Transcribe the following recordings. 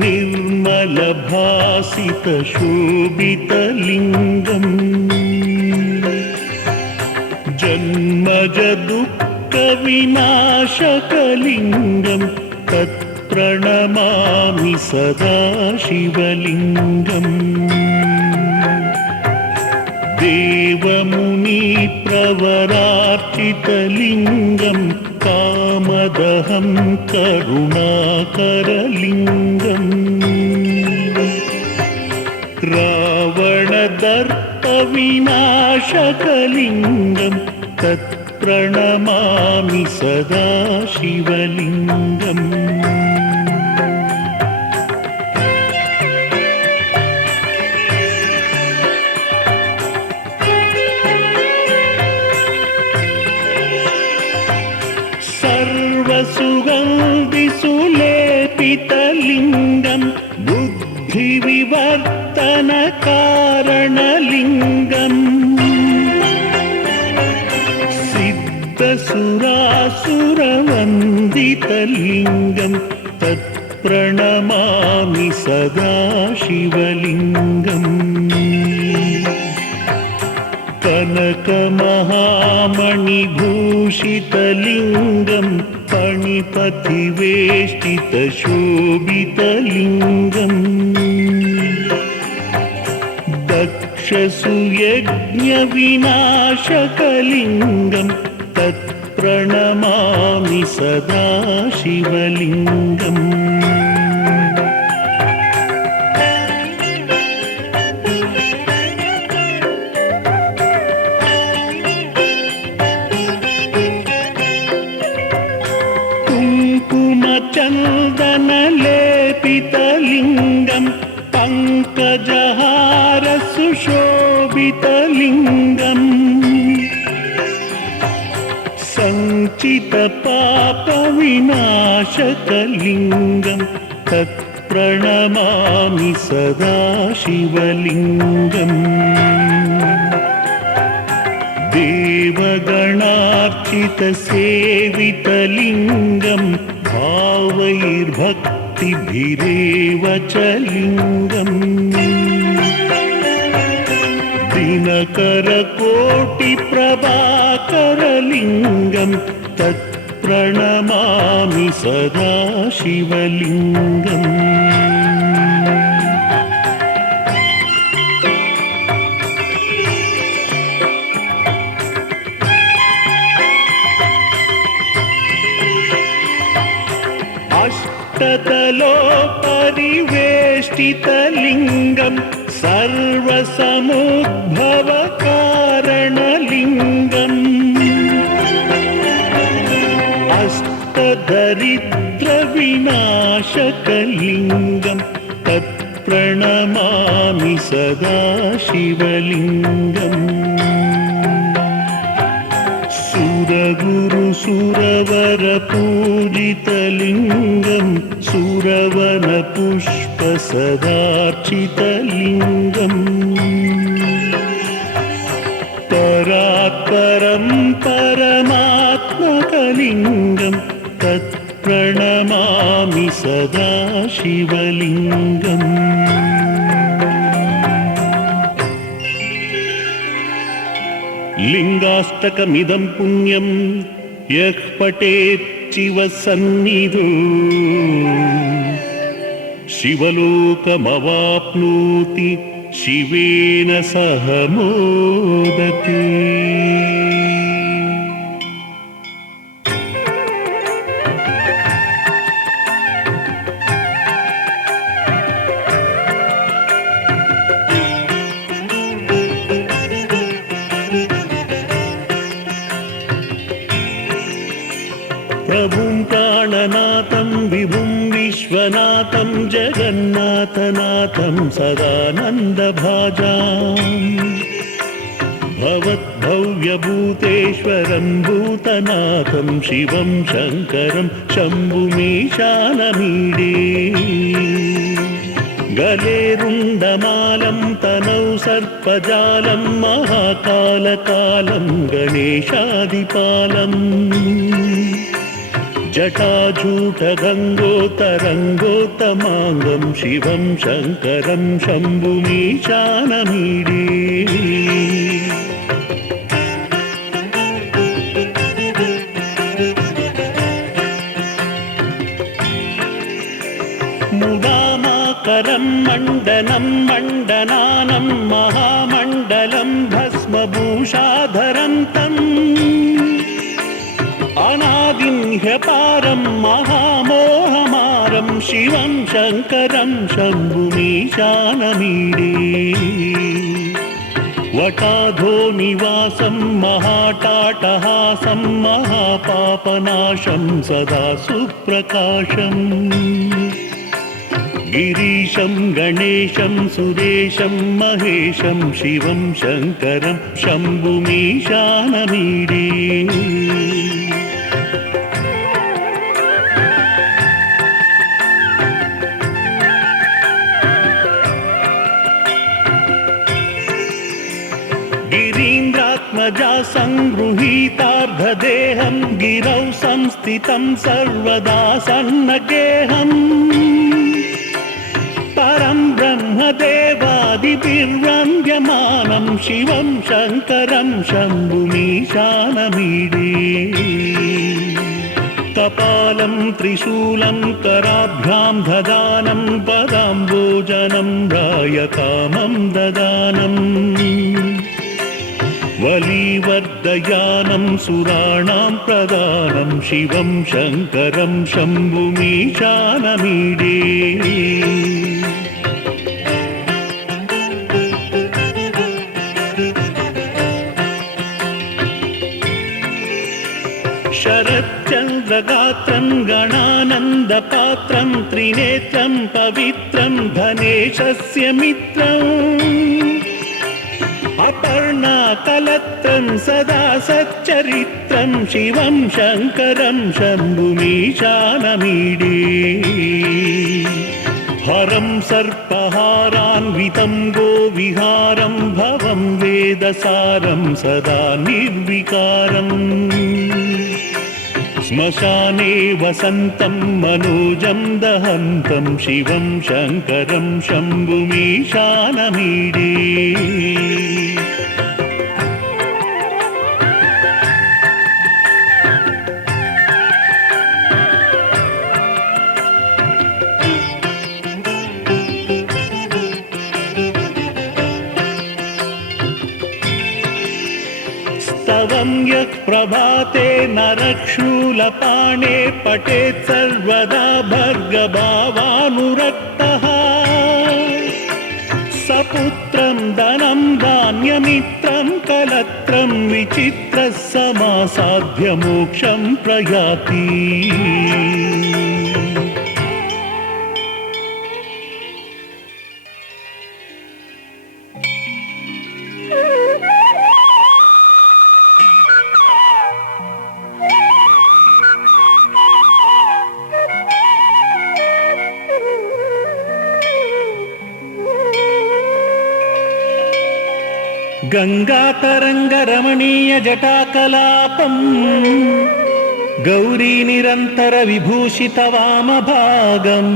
निर्मलभासितशोभितलिङ्गम् जन्मज दुःखविनाशकलिङ्गं तत्प्रणमामि सदा शिवलिङ्गम् देवमुनिप्रवरार्चितलिङ्गं कामदहं करुणाकरलिङ्गम् रावणदर्पविनाशकलिङ्गं तत्प्रणमामि सदा शिवलिङ्गम् सर्वसुगन्धिसुलेपितलिङ्गं बुद्धिविवर्तनकारणलिङ्गम् सिद्धसुरासुरवन्दितलिङ्गं तत्प्रणमामि सदा शिवलिङ्गम् कनकमहामणिभूषितलिङ्गं फणिपतिवेष्टितशोभितलिङ्गम् दक्षसुयज्ञविनाशकलिङ्गं तत्प्रणमामि सदा शिवलिङ्गम् कुङ्कुमचन्दनलेपितलिङ्गं पङ्कजहारसुशोभितलिङ्गम् सञ्चितपापविनाशकलिङ्गं तत्प्रणमामि सदा शिवलिङ्गम् देवगणार्चितसेवितलिङ्गं भावैर्भक्तिभिरेव च लिङ्गम् दिनकरकोटिप्रभाकरलिङ्गं तत्प्रणमामि सदा शिवलिङ्गम् अष्टतलोपरिवेष्टितलिङ्गं सर्वसमुद्भवकारणलिङ्गम् अष्टदरिद्रविनाशकलिङ्गं तत्प्रणमामि सदा शिवलिङ्गम् सुरगुरुसुरवरपूजितलिङ्गं सुरवनपुष्पसदार्चितलिङ्गम् परात्परं परमात्मकलिङ्गं तत्प्रणमामि सदा शिवलिङ्गम् लिङ्गाष्टकमिदं पुण्यं यः पठेत् शिवसन्निधौ शिवलोकमवाप्नोति शिवेन सह मोदते। प्रभुं प्राणनाथं विभुं विश्वनाथं जगन्नाथनाथं सदानन्दभाजाम् भवद्भव्यभूतेश्वरं भूतनाथं शिवं शङ्करं शम्भुमीशानमीडे गले रुण्डमालं तनौ सर्पजालं महाकालकालं गणेशादिपालम् जटाजूटगङ्गोत्तरङ्गोत्तमाङ्गं शिवं शङ्करं शम्भुमीशानमीडे मुदामाकरं मण्डनं मण्डनानं महामण्डलं भस्मभूषाधरं तम् अनादिं ह्यपारं महामोहमारं शिवं शङ्करं शम्भुमीशानमीडे वटाधो निवासं महाटाटहासं महापापनाशं सदा सुप्रकाशम् गिरीशं गणेशं सुरेशं महेशं शिवं शङ्करं शम्भुमीशानमीडे गिरीन्द्रात्मजा सङ्गृहीतार्धदेहं गिरौ संस्थितं सर्वदा सन्नगेहम् परं ब्रह्मदेवादिभिर्वन्द्यमानं शिवं शङ्करं शम्भुमीशानमीडे कपालं त्रिशूलं कराभ्यां ददानं पदाम्बोजनं रायकामं ददानम् वलीवर्धयानं सुराणां प्रदानं शिवं शङ्करं शम्भुमीशानमीडे शरच्चन्द्रगात्रं गणानन्दपात्रं त्रिनेत्रं पवित्रं धनेशस्य मित्रम् अपर्णाकलत्रं सदा सच्चरित्रं शिवं शङ्करं शम्भुमीशानमीडे हरं सर्पहारान्वितं गोविहारं भवं वेदसारं सदा निर्विकारम् श्मशाने वसन्तं मनोजं दहन्तं शिवं शङ्करं शम्भुमीशानमीडे स्तवं यः प्रभाते नरक्षूलपाणे पठेत् सर्वदा भर्गभावानुरक्तः सपुत्रं धनं धान्यमित्रं कलत्रं विचित्रः समासाध्य मोक्षं प्रयाति गंगातरंगरमणीय जटाकलापं गौरी निरंतर विभूषित वामभागं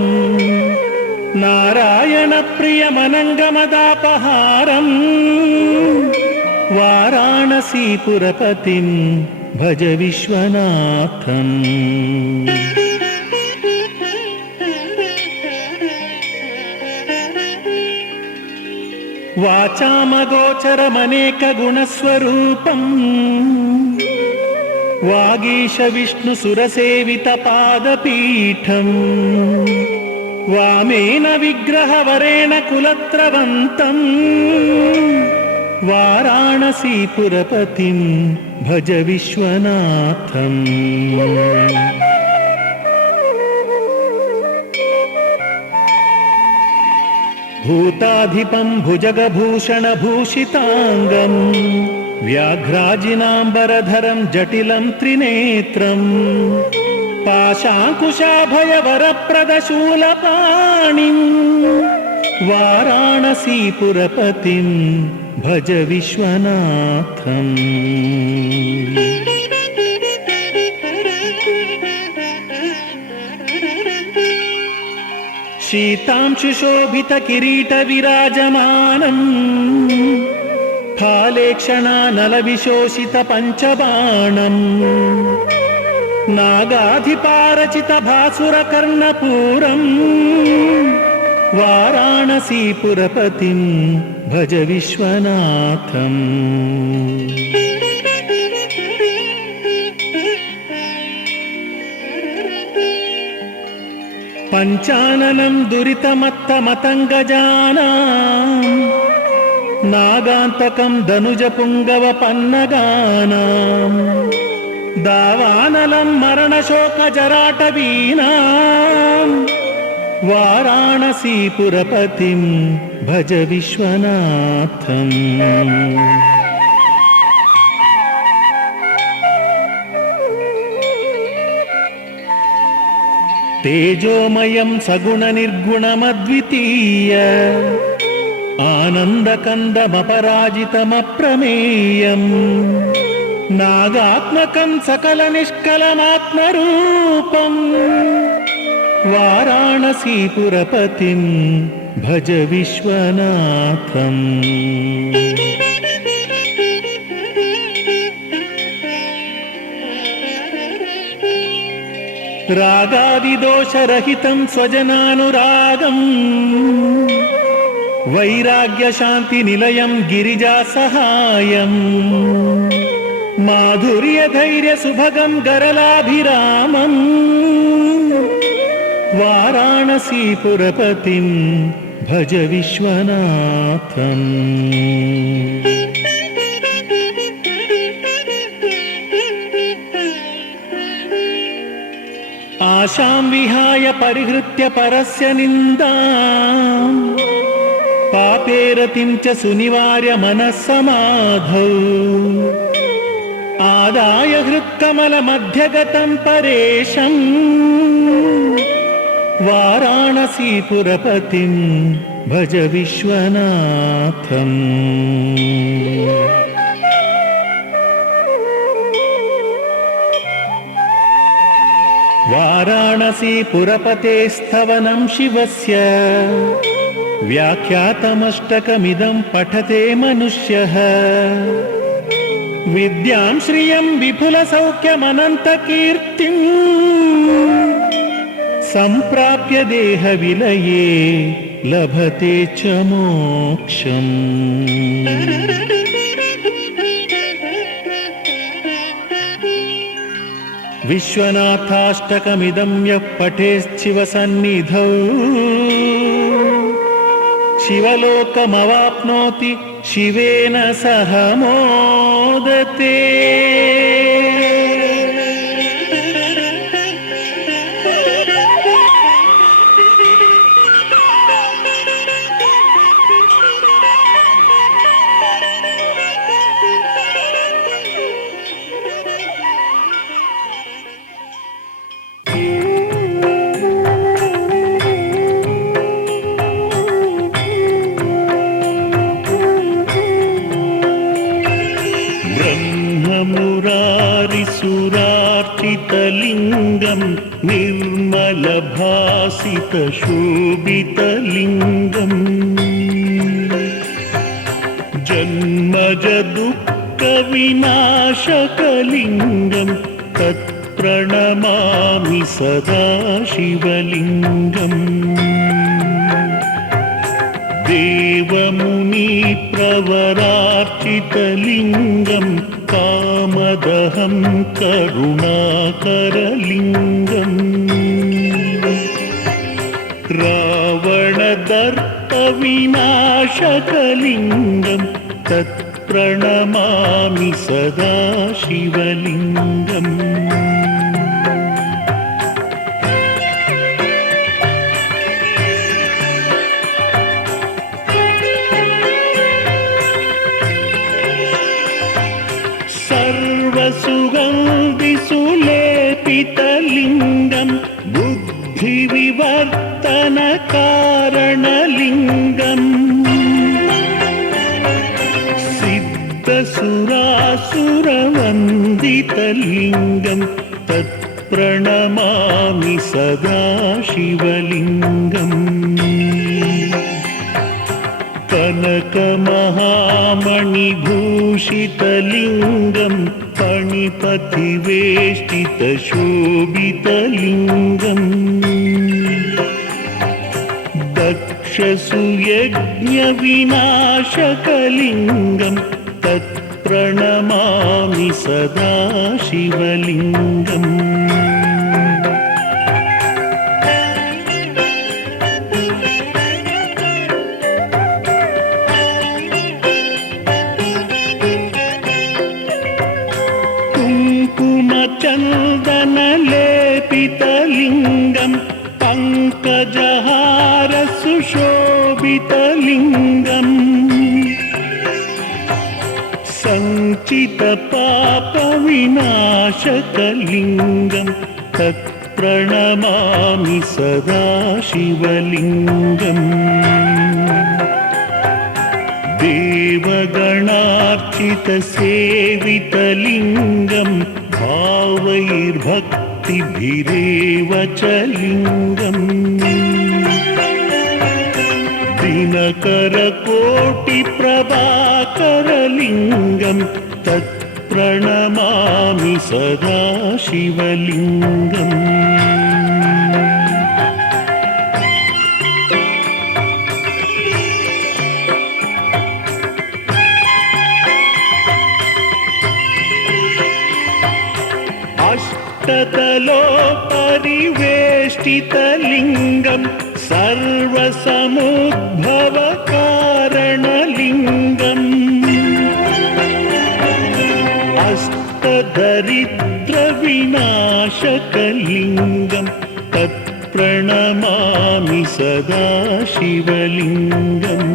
नारायण प्रियमनंगमदापहारं वाराणसीपुरपतिं भज विश्वनाथम् वाचामगोचरमनेकगुणस्वरूपम् वागीश विष्णुसुरसेवितपादपीठम् वामेन विग्रहवरेण कुलत्रवन्तम् वाराणसीपुरपतिं भज विश्वनाथम् भूताधिपं भुजगभूषणभूषिताङ्गं व्याघ्राजिनाम्बरधरं जटिलं त्रिनेत्रं पाशाङ्कुशाभयवरप्रदशूलपाणिं वाराणसीपुरपतिं भज विश्वनाथम् शीतांशुशोभितकिरीटविराजमानम् फालेक्षणानलविशोषितपञ्चबाणम् नागाधिपारचितभासुरकर्णपूरम् वाराणसीपुरपतिं भज विश्वनाथम्। पञ्चाननं दुरितमत्तमतङ्गजानां नागान्तकं धनुजपुङ्गवपन्नगानां दावानलं मरणशोकजराटवीनां वाराणसीपुरपतिं भज विश्वनाथम्। तेजोमयं सगुणनिर्गुणमद्वितीय आनन्दकन्दमपराजितमप्रमेयम् नागात्मकं सकलनिष्कलमात्मरूपम् वाराणसीपुरपतिं भज विश्वनाथम्। रागादिदोषरहितं स्वजनानुरागम् वैराग्यशान्तिनिलयं गिरिजासहायम् माधुर्यधैर्यसुभगं गरलाभिरामम् वाराणसीपुरपतिं भज विश्वनाथम्। आशां विहाय परिहृत्य परस्य निन्दां पापेरतिं च सुनिवार्य मनः समाधौ आदाय हृत्कमलमध्यगतं परेशम् वाराणसीपुरपतिं भज विश्वनाथम्। वाराणसीपुरपतेस्तवनं शिवस्य व्याख्यातमष्टकमिदं पठते मनुष्यः विद्यां श्रियं विपुलसौख्यमनन्तकीर्तिम् सम्प्राप्य देहविलये लभते च मोक्षम्। विश्वनाथाष्टकमिदं यः पठेच्छिवसन्निधौ शिवलोकमवाप्नोति शिवेन सह मोदते। ब्रह्ममुरारिसुरार्चितलिङ्गं निर्मलभासितशोभितलिङ्गम् जन्मजदुःखविनाशकलिङ्गं तत्प्रणमामि सदा शिवलिङ्गम्। देवमुनिप्रवरार्चितलिङ्गं कामदहं करुणाकरलिङ्गम् रावणदर्पविनाशकलिङ्गं तत्प्रणमामि सदा शिवलिङ्गम्। सर्वसुगन्धिसुलेपितलिङ्गं बुद्धिविवर्तनकारणलिङ्गम् सिद्धसुरासुरवन्दितलिङ्गं तत्प्रणमामि सदा शिवलिङ्गम्। मणिभूषितलिङ्गं फणिपतिवेष्टितशोभितलिङ्गम् दक्षसुयज्ञविनाशकलिङ्गं तत्प्रणमामि सदा शिवलिङ्गम् कुङ्कुमचन्दनलेपितलिङ्गं पङ्कजहारसुशोभितलिङ्गम् सञ्चितपापविनाशकलिङ्गं तत्प्रणमामि सदा शिवलिङ्गम् देवगणार्चितसेवितलिङ्गं भावैर्भक्तिभिरेव च लिङ्गम् दिनकरकोटिप्रभाकरलिङ्गं तत्प्रणमामि सदा शिवलिङ्गम् अष्टतलोपरिवेष्टितलिङ्गं सर्वसमुद्भवकारणलिङ्गम् अष्टदरिद्रविनाशकलिङ्गं तत्प्रणमामि सदा शिवलिङ्गम्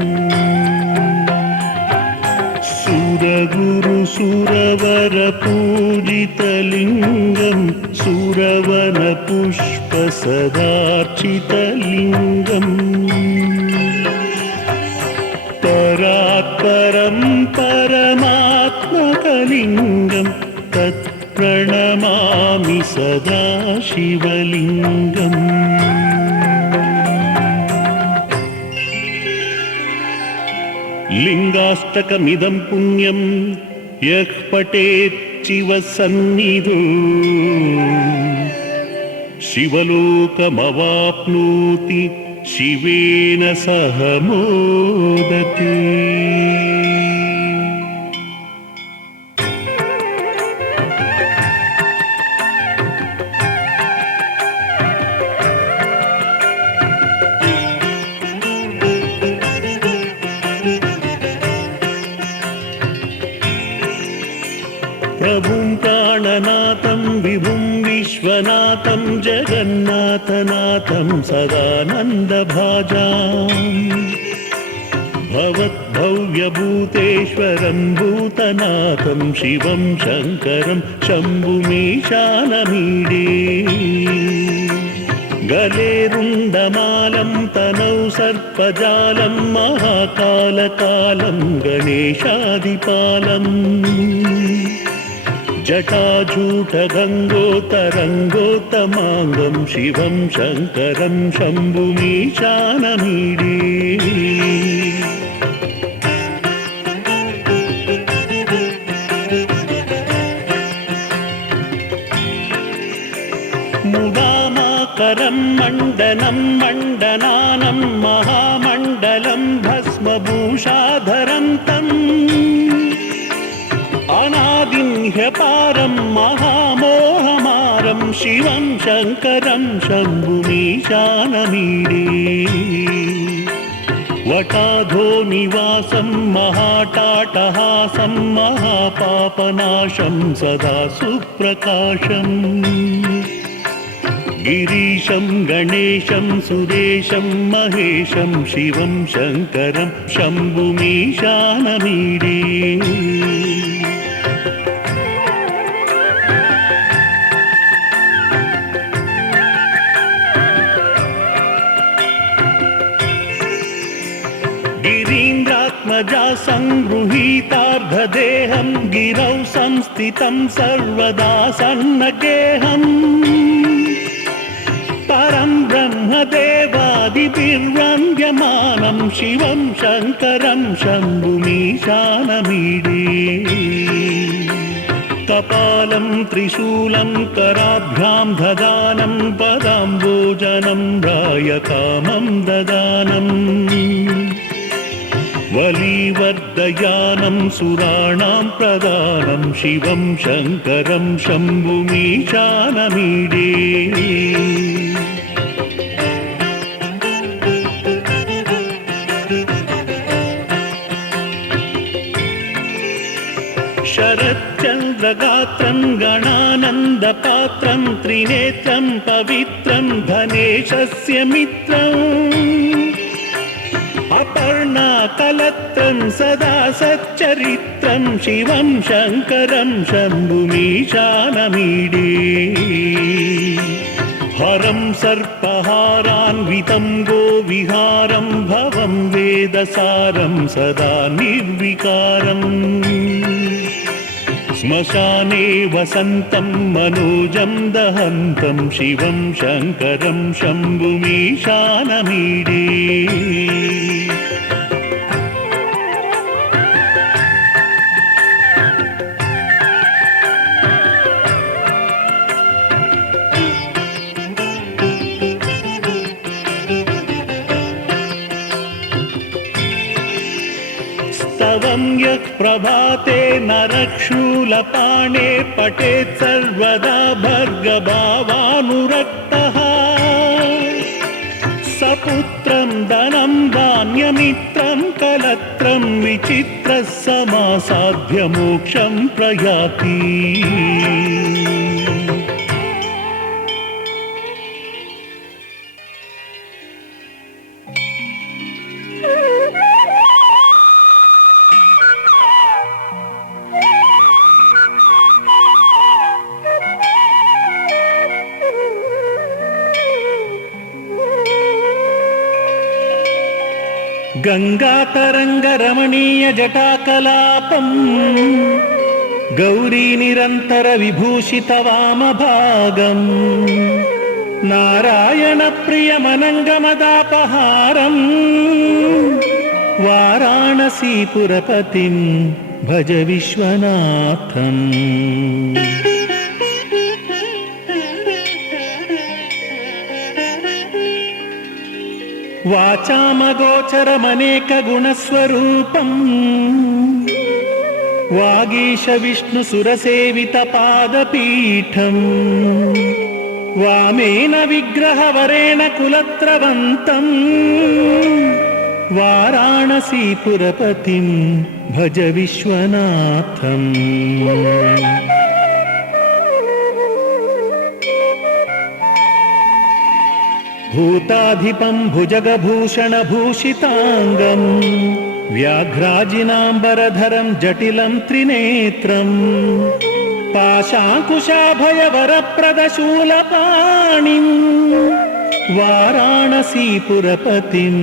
सुरगुरुसुरवरपूजितलिङ्गं सुरवनपुष्पसदार्चितलिङ्गम् परात्परं परमात्मकलिङ्गं तत्प्रणमामि सदा शिवलिङ्गम् लिङ्गाष्टकमिदं पुण्यं यः पठेत् शिवसन्निधौ शिवलोकमवाप्नोति शिवेन सह मोदते। प्रभुं प्राणनाथं विभुं विश्वनाथं जगन्नाथनाथं सदानन्दभाजाम् भवद्भव्यभूतेश्वरं भूतनाथं शिवं शङ्करं शम्भुमीशानमीडे गले रुण्डमालं तनौ सर्पजालं महाकालकालं गणेशादिपालम् जटाजूटगङ्गोतरङ्गोत्तमाङ्गं शिवं शङ्करं शम्भुमीशानमीडे मुदामाकरं मण्डनं मण्डनानं महामण्डलं भस्मभूषाधरं तम् अनादिह्यपारं महामोहमारं शिवं शङ्करं शम्भुमीशानमीडे वटाधो निवासं महाटाटहासं महापापनाशं सदा सुप्रकाशम् गिरीशं गणेशं सुरेशं महेशं शिवं शङ्करं शम्भुमीशानमीडे गिरीन्द्रात्मजा संगृहीतार्धदेहं गिरौ संस्थितं सर्वदा सन्नगेहम् परं ब्रह्मदेवादिभिर्वा वन्द्यमानं शिवं शङ्करं शम्भुमीशानमीडे कपालं त्रिशूलं कराभ्यां ददानं पदाम्बोजनं रायकामं ददानम् वलीवर्धयानं सुराणां प्रदानं शिवं शङ्करं शम्भुमीशानमीडे शरच्चन्द्रगात्रं गणानन्दपात्रं त्रिनेत्रं पवित्रं धनेशस्य मित्रम् अपर्णाकलत्रं सदा सच्चरित्रं शिवं शङ्करं शम्भुमीशानमीडे हरं सर्पहारान्वितं गोविहारं भवं वेदसारं सदा निर्विकारम् श्मशाने वसन्तं मनोजं दहन्तं शिवं शङ्करं शम्भुमीशानमीडे स्तवं यः प्रभाते नरक्षूलपाणे पठेत् सर्वदा भर्गभावानुरक्तः सपुत्रं धनं धान्यमित्रं कलत्रं विचित्रः समासाद्य मोक्षं प्रयाति गंगातरंगरमणीय जटाकलापं गौरी निरंतर विभूषित वामभागं नारायण प्रियमनंगमदापहारं वाराणसीपुरपतिं भज विश्वनाथम् वाचामगोचरमनेकगुणस्वरूपम् वागीश विष्णुसुरसेवितपादपीठम् वामेन विग्रहवरेण कुलत्रवन्तम् वाराणसीपुरपतिं भज विश्वनाथम् भूताधिपं भुजगभूषणभूषिताङ्गं व्याघ्राजिनाम्बरधरं जटिलं त्रिनेत्रं पाशाङ्कुशाभयवरप्रदशूलपाणिं वाराणसीपुरपतिं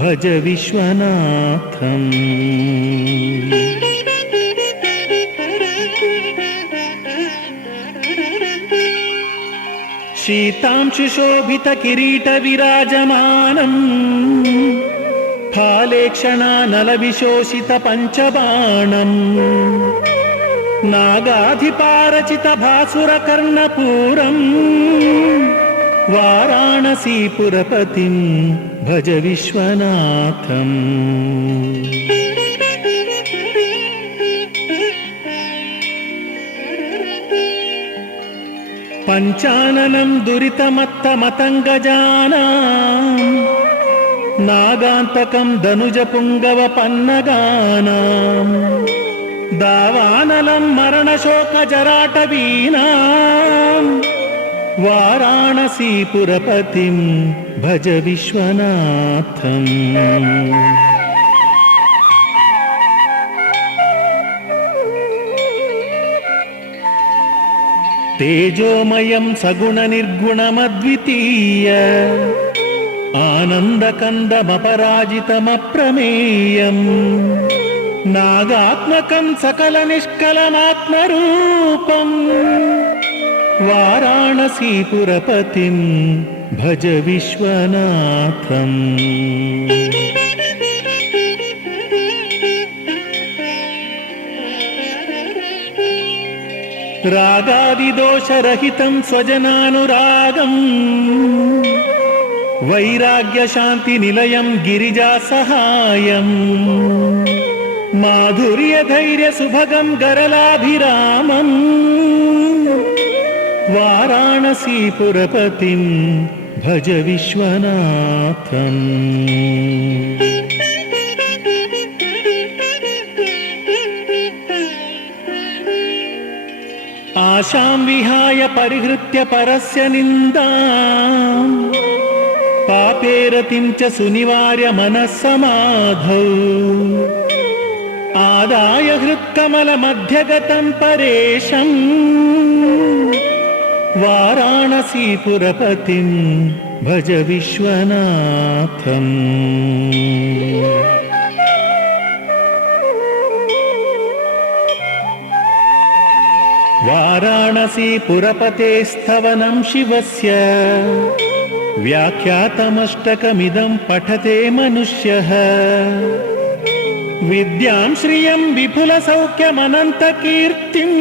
भज विश्वनाथम् शीतांशुशोभितकिरीटविराजमानम् फालेक्षणानलविशोषितपञ्चबाणम् नागाधिपारचितभासुरकर्णपूरम् वाराणसीपुरपतिं भज विश्वनाथम् पञ्चाननं दुरितमत्तमतङ्गजानां नागान्तकं धनुजपुङ्गवपन्नगानां दावानलं मरणशोकजराटवीनां वाराणसीपुरपतिं भज विश्वनाथम् तेजोमयं सगुणनिर्गुणमद्वितीय आनन्दकन्दमपराजितमप्रमेयम् नागात्मकं सकलनिष्कलमात्मरूपम् वाराणसीपुरपतिं भज विश्वनाथम्। रागादिदोषरहितं स्वजनानुरागम् वैराग्यशान्तिनिलयं गिरिजासहायम् माधुर्यधैर्यसुभगं गरलाभिरामम् वाराणसीपुरपतिं भज विश्वनाथम्। आशां विहाय परिहृत्य परस्य निन्दाम् पापे रतिं च सुनिवार्य मनः समाधौ आदाय हृत्कमलमध्यगतं परेशम् वाराणसीपुरपतिं भज विश्वनाथम्। वाराणसीपुरपतेस्तवनं शिवस्य व्याख्यातमष्टकमिदं पठते मनुष्यः विद्यां श्रियं विपुलसौख्यमनन्तकीर्तिं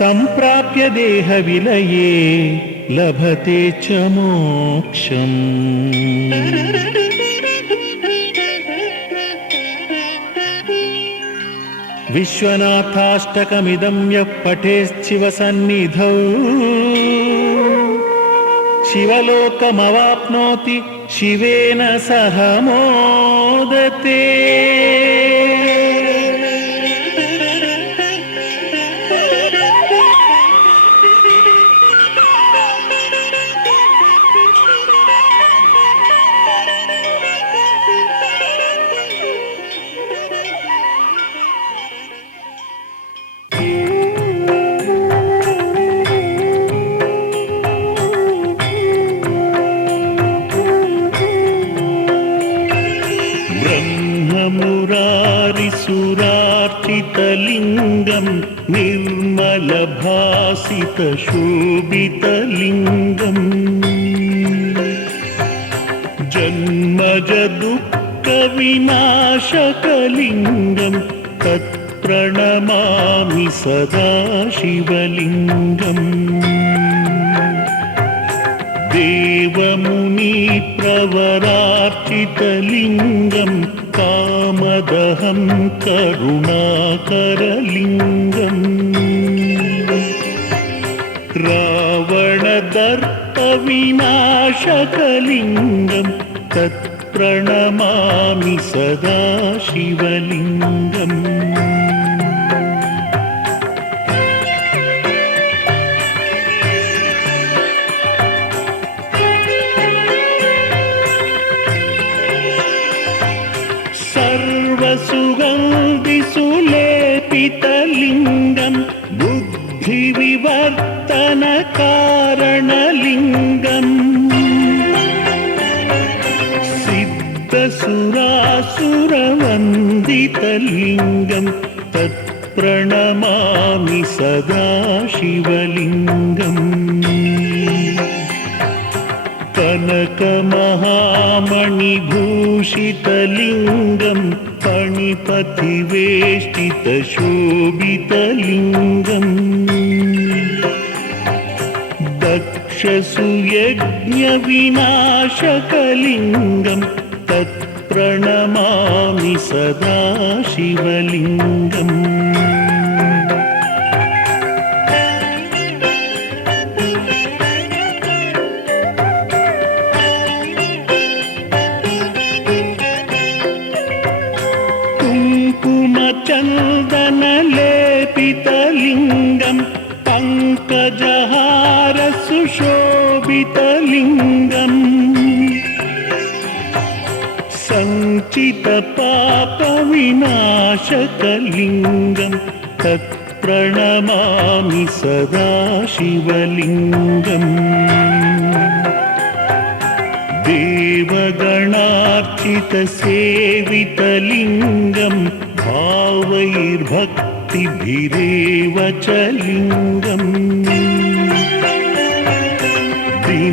सम्प्राप्य देहविलये लभते च मोक्षम्। विश्वनाथाष्टकमिदं यः पठेच्छिवसन्निधौ शिवलोकमवाप्नोति शिवेन सह मोदते। ब्रह्ममुरारिसुरार्चितलिङ्गं निर्मलभासितशोभितलिङ्गम् जन्मजदुःखविनाशकलिङ्गं तत्प्रणमामि सदा शिवलिङ्गम्। देवमुनिप्रवरार्चितलिङ्गं कामदहं करुणाकरलिङ्गम् रावणदर्पविनाशकलिङ्गं तत्प्रणमामि सदा शिवलिङ्गम्। सर्वसुगन्धिसुलेपितलिङ्गं बुद्धिविवर्तनकारणलिङ्गम् सिद्धसुरासुरवन्दितलिङ्गं तत्प्रणमामि सदा शिवलिङ्गम्। कनकमहामणिभूषितलिङ्गं फणिपतिवेष्टितशोभितलिङ्गम् दक्षसुयज्ञविनाशकलिङ्गं तत्प्रणमामि सदा शिवलिङ्गम्। कुङ्कुमचन्दनलेपितलिङ्गं पङ्कजहारसुशोभितलिङ्गम् सञ्चितपापविनाशकलिङ्गं तत्प्रणमामि सदा शिवलिङ्गम्। देवगणार्चितसेवितलिङ्गं भावैर्भक्तिभिरेव च लिङ्गम्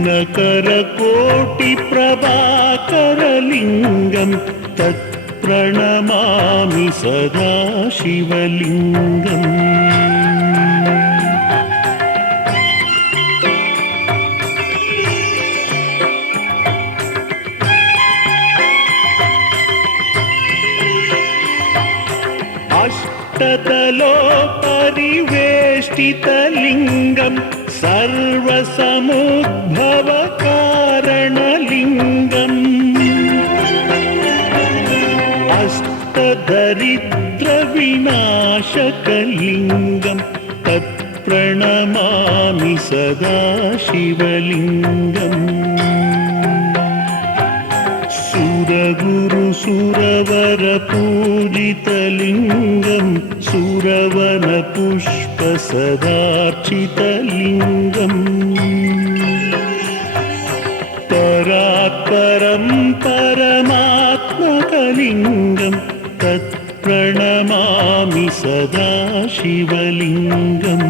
दिनकरकोटिप्रभाकरलिङ्गं तत्प्रणमामि सदा शिवलिङ्गम्। अष्टतलोपरिवेष्टितलिङ्गं सर्वसमुद्भवकारणलिङ्गम् अष्टदरिद्रविनाशकलिङ्गं तत्प्रणमामि सदा शिवलिङ्गम्। सुरगुरुसुरवरपूजितलिङ्गं सुरवनपुष्पसदार्चितलिङ्गम् परात्परं परमात्मकलिङ्गं तत्प्रणमामि सदा शिवलिङ्गम्।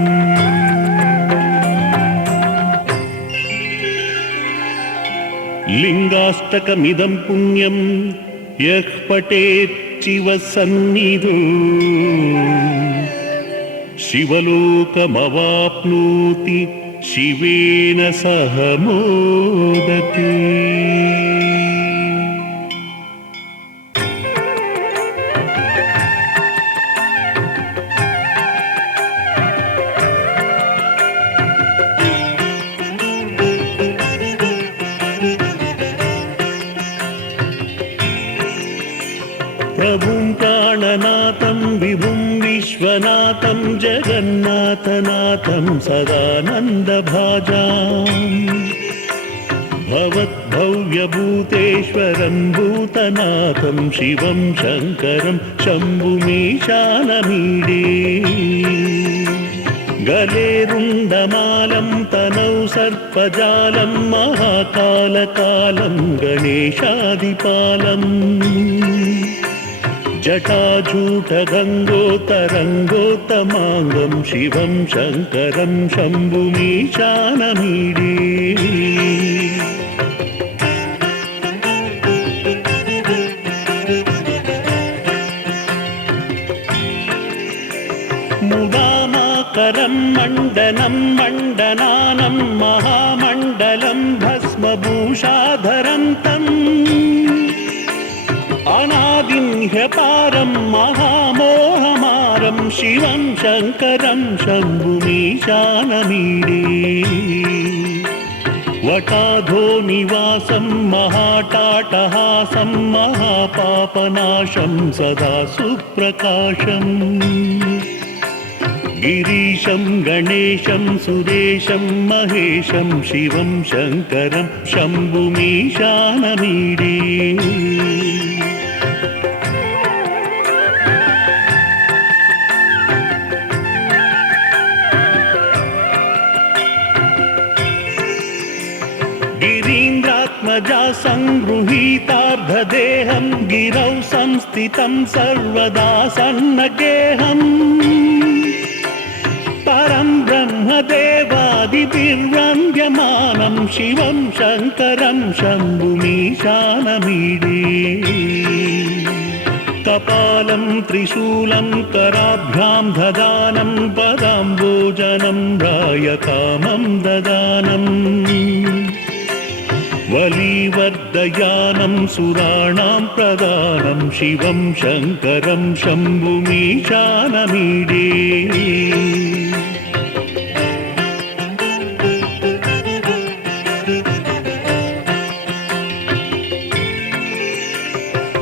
लिङ्गाष्टकमिदं पुण्यं यः पठेत् शिवसन्निधौ शिवलोकमवाप्नोति शिवेन सह मोदते। प्रभुं प्राणनाथं विभुं विश्वनाथं जगन्नाथनाथं सदानन्दभाजाम् भवद्भव्यभूतेश्वरं भूतनाथं शिवं शङ्करं शम्भुमीशानमीडे। गले रुण्डमालं तनौ सर्पजालं महाकालकालं गणेशादिपालम् जटाजूटगङ्गोतरङ्गोत्तमाङ्गं शिवं शङ्करं शम्भुमीशानमीडे। मुदामाकरं मण्डनं मण्डनानं महामण्डलं भस्मभूषाधरं तम् अनादिह्यपारं महामोहमारं शिवं शङ्करं शम्भुमीशानमीडे। वटाधो निवासं महाटाटहासं महापापनाशं सदा सुप्रकाशम् गिरीशं गणेशं सुरेशं महेशं शिवं शङ्करं शम्भुमीशानमीडे। गिरीन्द्रात्मजा सङ्गृहीतार्धदेहं गिरौ संस्थितं सर्वदा सन्नगेहम् परं ब्रह्मदेवादिभिर्वन्द्यमानं शिवं शङ्करं शम्भुमीशानमीडे। कपालं त्रिशूलं कराभ्यां ददानं पदाम्बोजनं रायकामं ददानम् वलीवर्धयानं सुराणां प्रदानं शिवं शङ्करं शम्भुमीशानमीडे।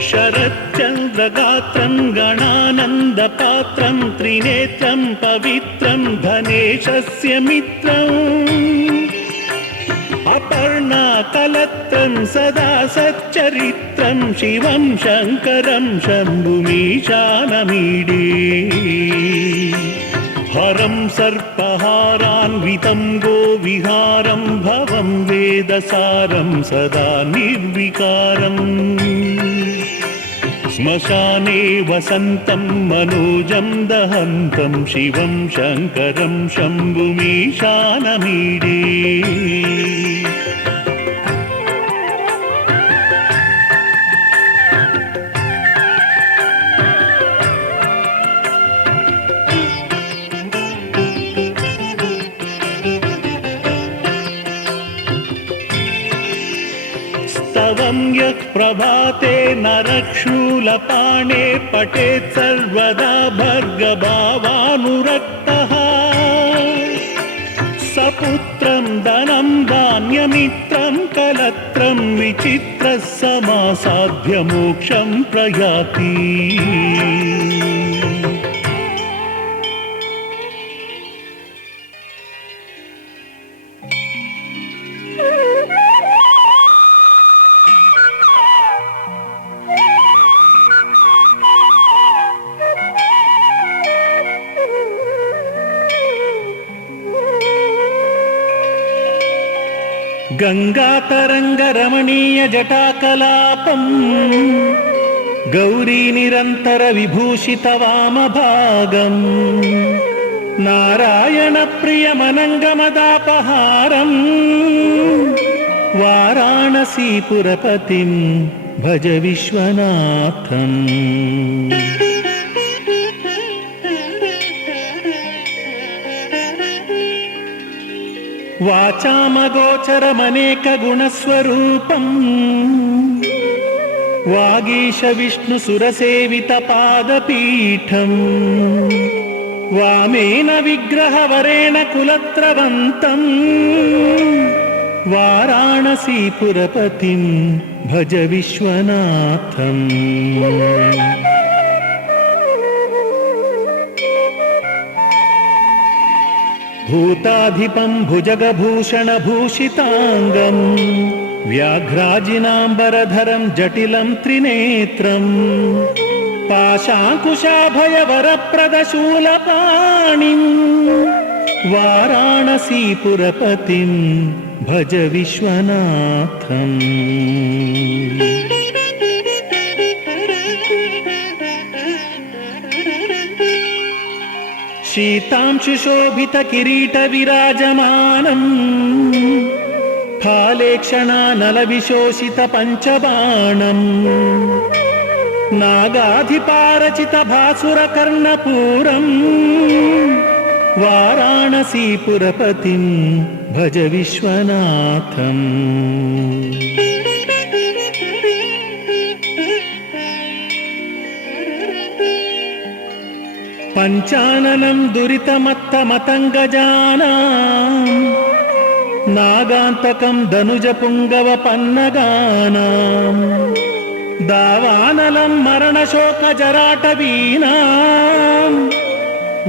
शरच्चन्द्रगात्रं गणानन्दपात्रं त्रिनेत्रं पवित्रं धनेशस्य मित्रम् अपर्णाकलत्रं सदा सच्चरित्रं शिवं शङ्करं शम्भुमीशानमीडे। हरं सर्पहारान्वितं गोविहारं भवं वेदसारं सदा निर्विकारम् श्मशाने वसन्तं मनोजं दहन्तं शिवं शङ्करं शम्भुमीशानमीडे। यः प्रभाते नरक्षूलपाणे पठेत् सर्वदा भर्गभावानुरक्तः सपुत्रं धनं धान्यमित्रं कलत्रं विचित्रः समासाद्य मोक्षं प्रयाति। गंगातरंगरमणीय जटाकलापम् गौरी निरंतर विभूषित वामभागम् नारायण प्रियमनंगमदापहारम् वाराणसीपुरपतिं भज विश्वनाथम्। वाचामगोचरमनेकगुणस्वरूपम् वागीश विष्णुसुरसेवितपादपीठम् वामेन विग्रहवरेण कुलत्रवन्तम् वाराणसीपुरपतिं भज विश्वनाथम्। भूताधिपं भुजगभूषणभूषिताङ्गं व्याघ्राजिनाम्बरधरं जटिलं त्रिनेत्रम् पाशाङ्कुशाभयवरप्रदशूलपाणिं वाराणसीपुरपतिं भज विश्वनाथम्। शीतांशुशोभितकिरीटविराजमानम् फालेक्षणानलविशोषितपञ्चबाणम् नागाधिपारचितभासुरकर्णपूरम् वाराणसीपुरपतिं भज विश्वनाथम्। पञ्चाननं दुरितमत्तमतङ्गजानां नागान्तकं धनुजपुङ्गवपन्नगानां दावानलं मरणशोकजराटवीनां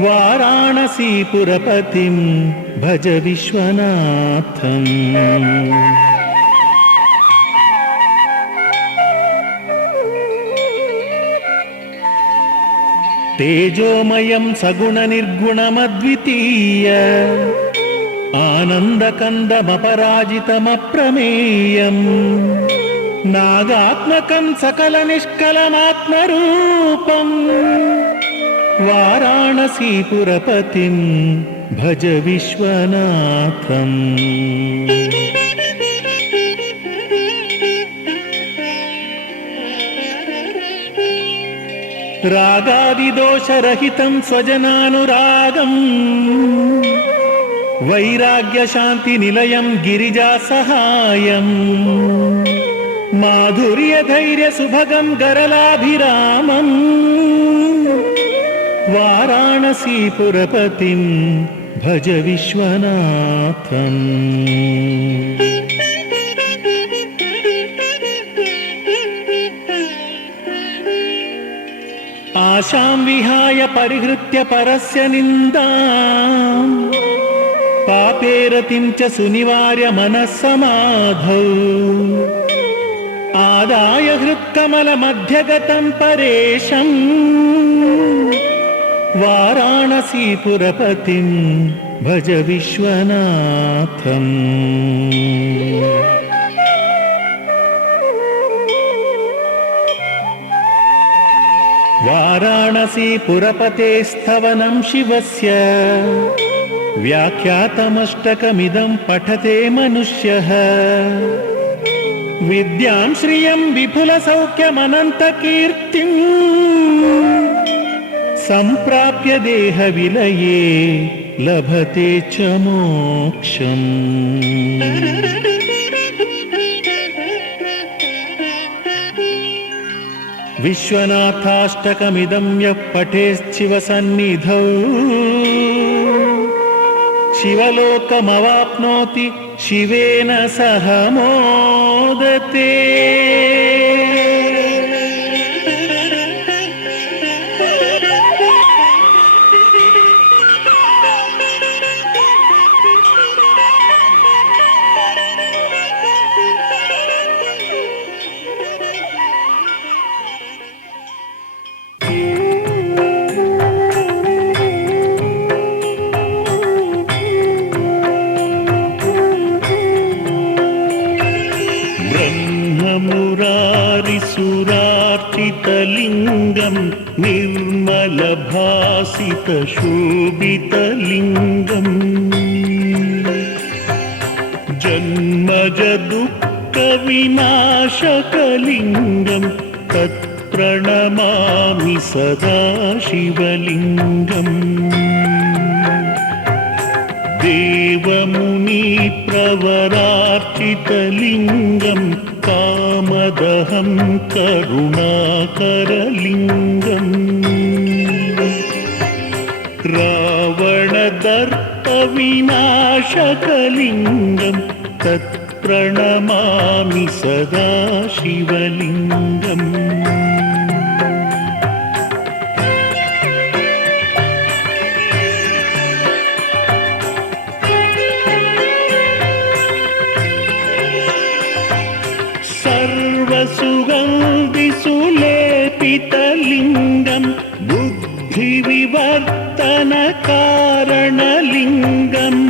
वाराणसीपुरपतिं भज विश्वनाथम्। तेजोमयं सगुणनिर्गुणमद्वितीय आनन्दकन्दमपराजितमप्रमेयम् नागात्मकं सकलनिष्कलमात्मरूपम् वाराणसीपुरपतिं भज विश्वनाथम्। रागादिदोषरहितं स्वजनानुरागम् वैराग्यशान्तिनिलयं गिरिजासहायम् माधुर्यधैर्यसुभगं गरलाभिरामम् वाराणसीपुरपतिं भज विश्वनाथम्। आशां विहाय परिहृत्य परस्य निन्दां पापे रतिं च सुनिवार्य मनः समाधौ आदाय हृत्कमलमध्यगतं परेशं वाराणसीपुरपतिं भज विश्वनाथम्। वाराणसीपुरपतेस्तवनं शिवस्य व्याख्यातमष्टकमिदं पठते मनुष्यः विद्यां श्रियं विपुलसौख्यमनन्तकीर्तिं सम्प्राप्य देहविलये लभते च मोक्षम्। विश्वनाथाष्टकमिदं यः पठेच्छिवसन्निधौ शिवलोकमवाप्नोति शिवेन सह मोदते। ब्रह्ममुरारिसुरार्चितलिङ्गं निर्मलभासितशोभितलिङ्गम् जन्मजदुःखविनाशकलिङ्गं तत्प्रणमामि सदा शिवलिङ्गम्। देवमुनिप्रवरार्चितलिङ्गं कामदहं करुणाकरलिङ्गम् रावणदर्पविनाशकलिङ्गं तत्प्रणमामि सदा शिवलिङ्गम्। सर्वसुगन्धिसुलेपितलिङ्गं बुद्धिविवर्तनकारणलिङ्गम्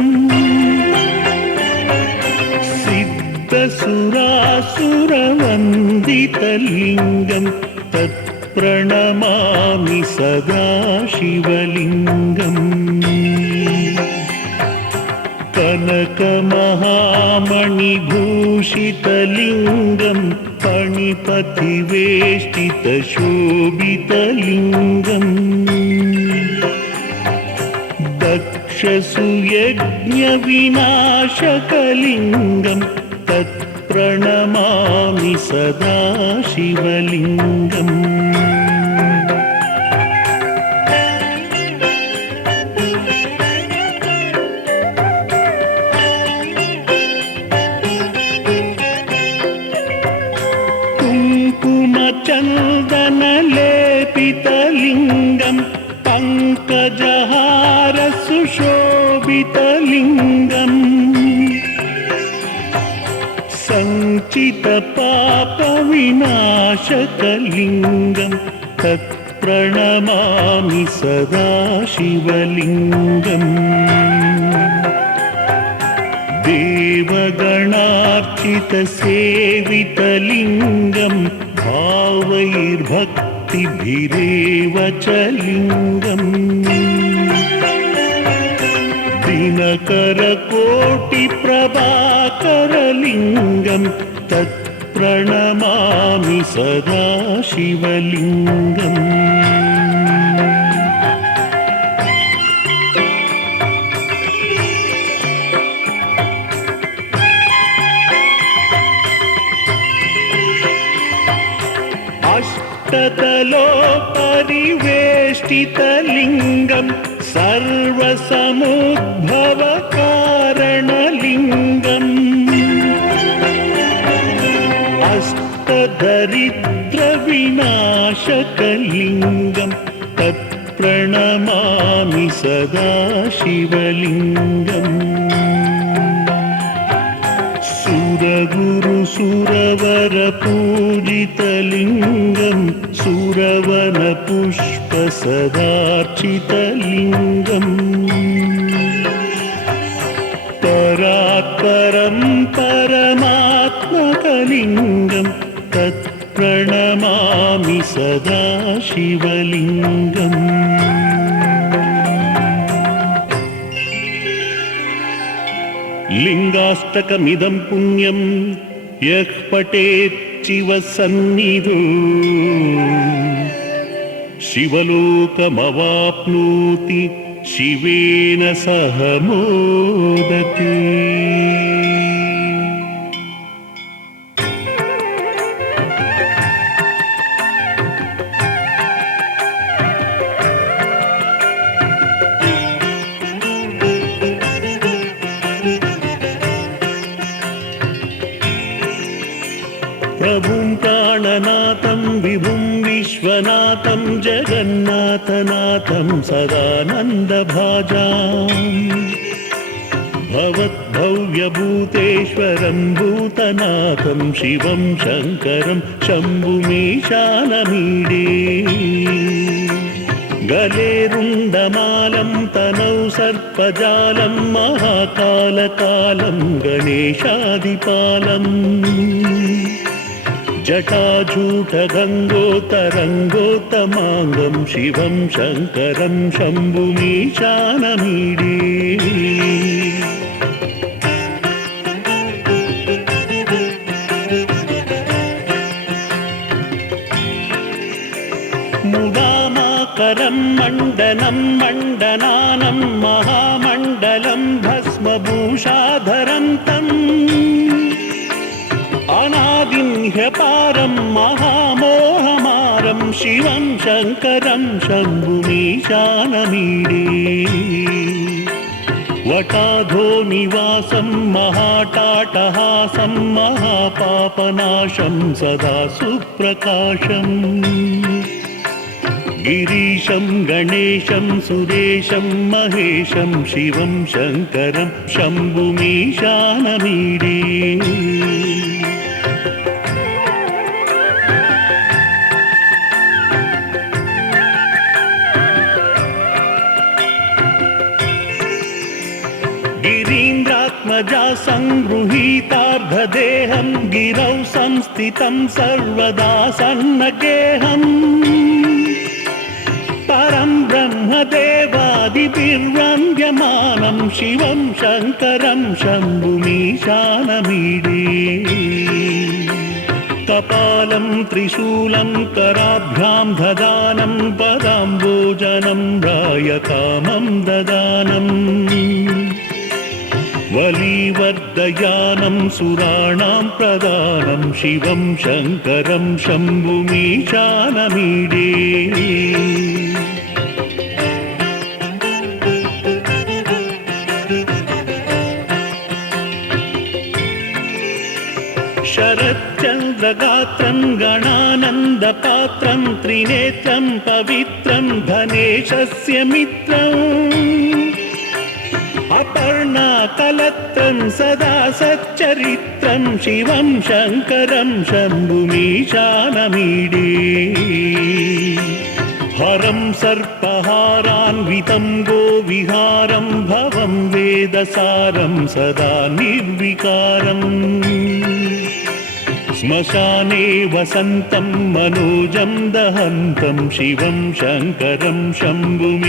सिद्धसुरासुरवन्दितलिङ्गं तत्प्रणमामि सदा शिवलिङ्गम्। कनकमहामणिभूषितलिङ्गं फणिपतिवेष्टितशोभितलिङ्गम् दक्षसुयज्ञविनाशकलिङ्गं तत्प्रणमामि सदा शिवलिङ्गम्। कुङ्कुमचन्दनलेपितलिङ्गं पङ्कजहारसुशोभितलिङ्गम् सञ्चितपापविनाशकलिङ्गं तत्प्रणमामि सदा शिवलिङ्गम्। देवगणार्चितसेवितलिङ्गं भावैर्भक्तिभिरेव च लिङ्गम् दिनकरकोटिप्रभाकरलिङ्गं तत्प्रणमामि सदा शिवलिङ्गम्। अष्टतलोपरिवेष्टितलिङ्गं सर्वसमुद्भवकारणलिङ्गम् अष्टदरिद्रविनाशकलिङ्गं तत्प्रणमामि सदा शिवलिङ्गम्। सुरगुरुसुरवरपूजितलिङ्गं सुरवनपुष्पसदार्चितलिङ्गम् परात्परं परमात्मकलिङ्गं तत्प्रणमामि सदा शिवलिङ्गम्। लिङ्गाष्टकमिदं पुण्यं यः पठेच्छिवसन्निधौ शिवलोकमवाप्नोति शिवेन सह मोदते। नाथं विभुं विश्वनाथं जगन्नाथनाथं सदानन्दभाजाम् भवद्भव्यभूतेश्वरं भूतनाथं शिवं शङ्करं शम्भुमीशानमीडे गले रुण्डमालं तनौ सर्पजालं महाकालकालं गणेशादिपालम् जटाजूटगङ्गोत्तरङ्गोत्तमाङ्गं शिवं शङ्करं शम्भुमीशानमीडे मुदामाकरं मण्डनं मण्डनानं महामण्डलं भस्मभूषाधरं तम् अनादिह्यपारं महामोहमारं शिवं शङ्करं शम्भुमीशानमीडे वटाधो निवासं महाटाटहासं महापापनाशं सदा सुप्रकाशम् गिरीशं गणेशं सुरेशं महेशं शिवं शङ्करं शम्भुमीशानमीडे गिरीन्द्रात्मजा सङ्गृहीतार्धदेहं गिरौ संस्थितं सर्वदा सन्नगेहम् परं ब्रह्मदेवादिभिर्वन्द्यमानं शिवं शङ्करं शम्भुमीशानमीडे कपालं त्रिशूलं कराभ्यां ददानं पदाम्बोजनं रायकामं ददानम् वलीवर्धयानं सुराणां प्रदानं शिवं शङ्करं शम्भुमीशानमीडे शरच्चन्द्रगात्रं गणानन्दपात्रं त्रिनेत्रं पवित्रं धनेशस्य मित्रम् अपर्णाकलत्रं सदा सच्चरित्रं शिवं शङ्करं शम्भुमीशानमीडे हरं सर्पहारान्वितं गोविहारं भवं वेदसारं सदा निर्विकारम् श्मशाने वसन्तं मनोजं दहन्तं शिवं शङ्करं शम्भुमीशानमीडे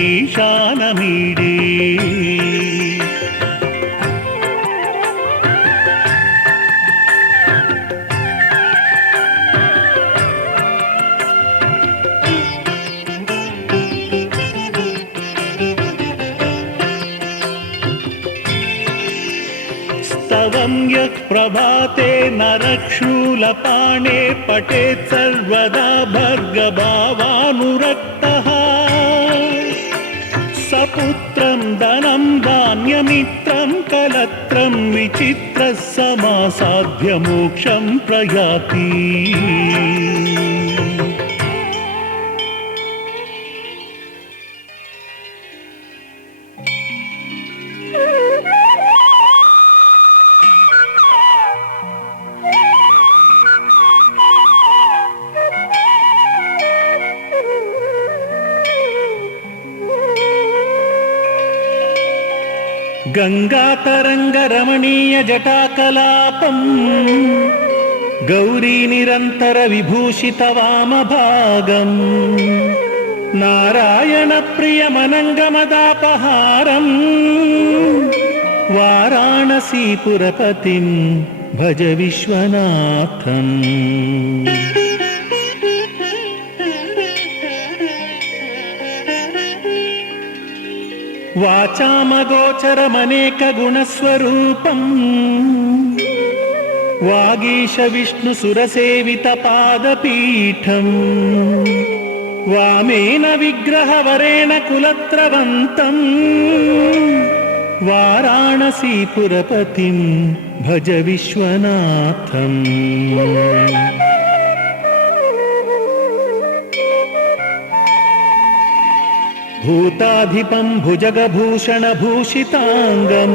स्तवं यः प्रभाते नरक्षूलपाणे पठेत् सर्वदा भर्गभावानुरक्तः सपुत्रं धनं धान्यमित्रं कलत्रं विचित्रः समासाध्य मोक्षं प्रयाति गंगातरंगरमणीय जटाकलापं गौरी निरंतर विभूषित वामभागं नारायण प्रियमनंगमदापहारं वाराणसीपुरपतिं भज विश्वनाथम् वाचामगोचरमनेकगुणस्वरूपं वागीश विष्णुसुरसेवितपादपीठं वामेन विग्रहवरेण कुलत्रवन्तं वाराणसीपुरपतिं भज विश्वनाथम् भूताधिपं भुजगभूषणभूषिताङ्गं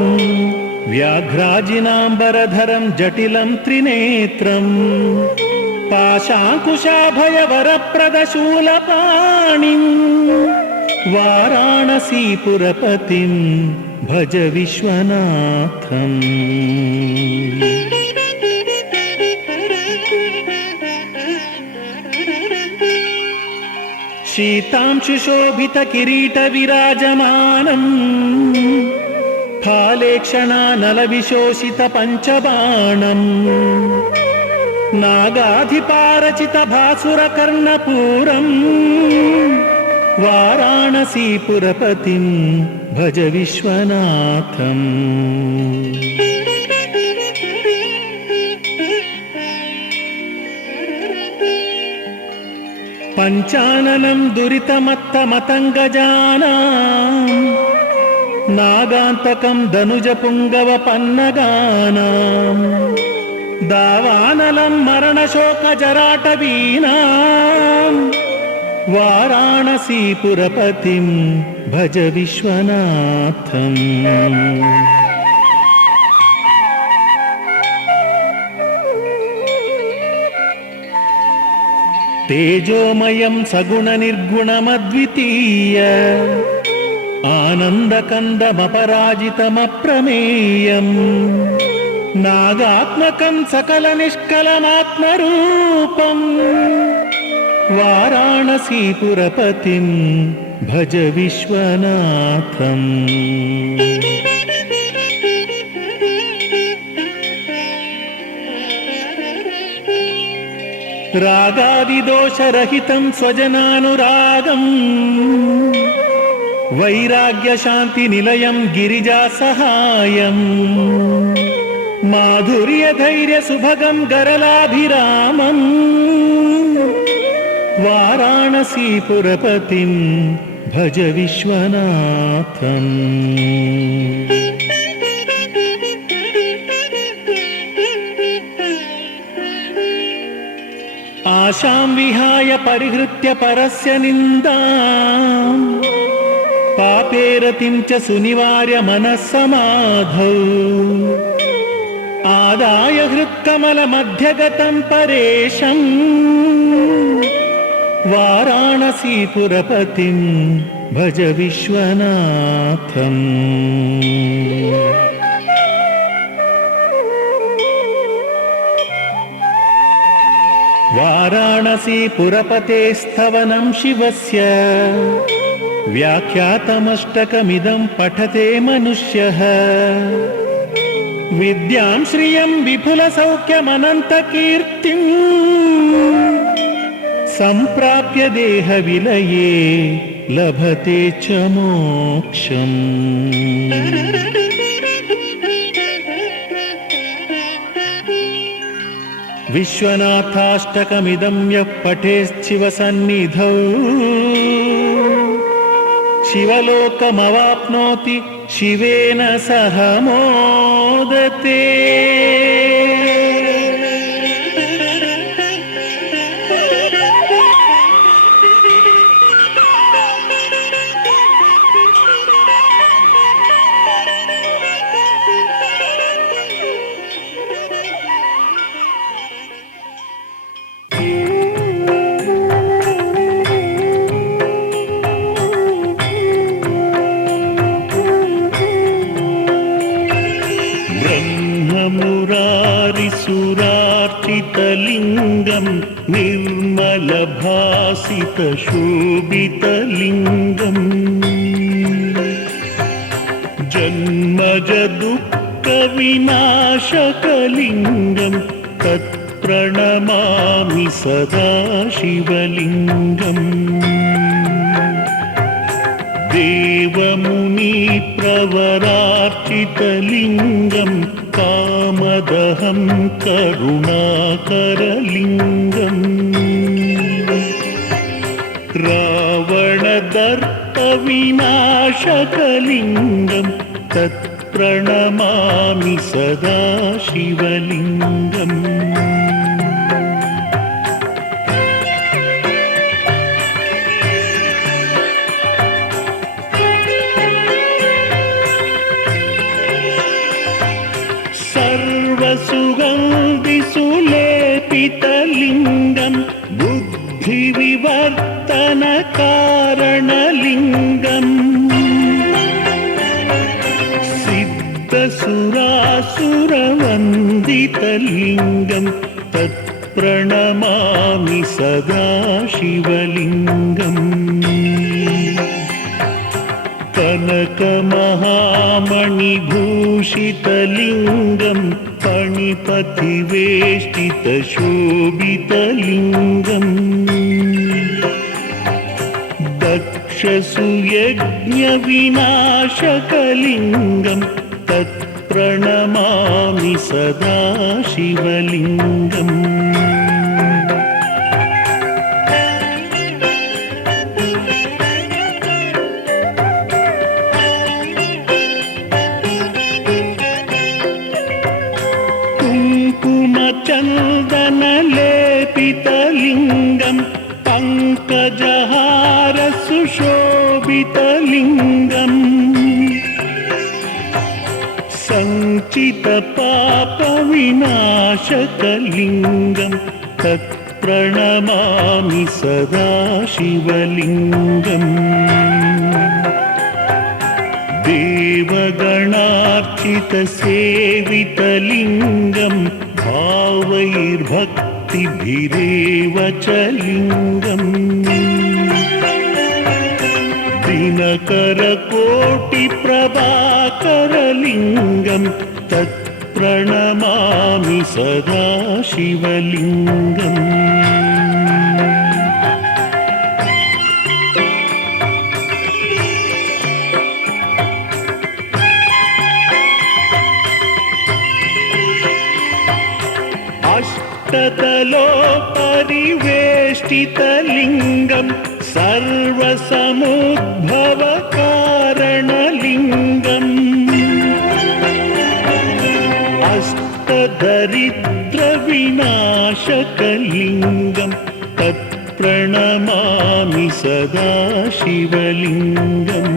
व्याघ्राजिनाम्बरधरं जटिलं त्रिनेत्रं पाशाङ्कुशाभयवरप्रदशूलपाणिं वाराणसीपुरपतिं भज विश्वनाथम्। शीतांशुशोभितकिरीटविराजमानम् फालेक्षणानलविशोषितपञ्चबाणम् नागाधिपारचितभासुरकर्णपूरम् वाराणसीपुरपतिं भज विश्वनाथम्। पञ्चाननं दुरितमत्तमतङ्गजानां नागान्तकं धनुजपुङ्गवपन्नगानां दावानलं मरणशोकजराटवीनां वाराणसीपुरपतिं भज विश्वनाथम्। तेजोमयं सगुणनिर्गुणमद्वितीय आनन्दकन्दमपराजितमप्रमेयम् नागात्मकं सकलनिष्कलमात्मरूपम् वाराणसीपुरपतिं भज विश्वनाथम्। रागादिदोषरहितं स्वजनानुरागम् वैराग्यशान्तिनिलयं गिरिजासहायम् माधुर्यधैर्यसुभगं गरलाभिरामम् वाराणसीपुरपतिं भज विश्वनाथम्। आशां विहाय परिहृत्य परस्य निन्दां पापेरतिं च सुनिवार्य मनः समाधौ आदाय हृत्कमलमध्यगतं परेशम् वाराणसीपुरपतिं भज विश्वनाथम्। वाराणसीपुरपतेस्तवनं शिवस्य व्याख्यातमष्टकमिदं पठते मनुष्यः विद्यां श्रियं विपुलसौख्यमनन्तकीर्तिम् सम्प्राप्य देहविलये लभते च मोक्षम्। विश्वनाथाष्टकमिदं यः पठेच्छिवसन्निधौ शिवलोकमवाप्नोति शिवेन सह मोदते। ब्रह्ममुरारिसुरार्चितलिङ्गं निर्मलभासितशोभितलिङ्गम् जन्मजदुःखविनाशकलिङ्गं तत्प्रणमामि सदा शिवलिङ्गम्। देवमुनिप्रवरार्चितलिङ्गं कामदहं करुणाकरलिङ्गम् रावणदर्पविनाशकलिङ्गं तत्प्रणमामि सदा शिवलिङ्गम्। विवर्तनकारणलिङ्गम् सिद्धसुरासुरवन्दितलिङ्गं तत्प्रणमामि सदा शिवलिङ्गम् कनकमहामणिभूषितलिङ्गं फणिपतिवेष्टितशोभितलिङ्गम् दक्षसुयज्ञविनाशकलिङ्गं तत्प्रणमामि सदा शिवलिङ्गम् कुङ्कुमचन्दनलेपितलिङ्गं पङ्कजहारसुशोभितलिङ्गम् सञ्चितपापविनाशकलिङ्गं तत्प्रणमामि सदा शिवलिङ्गम् देवगणार्चितसेवितलिङ्गं भावैर्भक्तिभिरेव च लिङ्गम् दिनकरकोटिप्रभाकरलिङ्गं तत्प्रणमामि सदा शिवलिङ्गम् अष्टतलोपरिवेष्टितलिङ्गं सर्वसमुद्भवकारणलिङ्गम् अष्टदरिद्रविनाशकलिङ्गं तत्प्रणमामि सदा शिवलिङ्गम्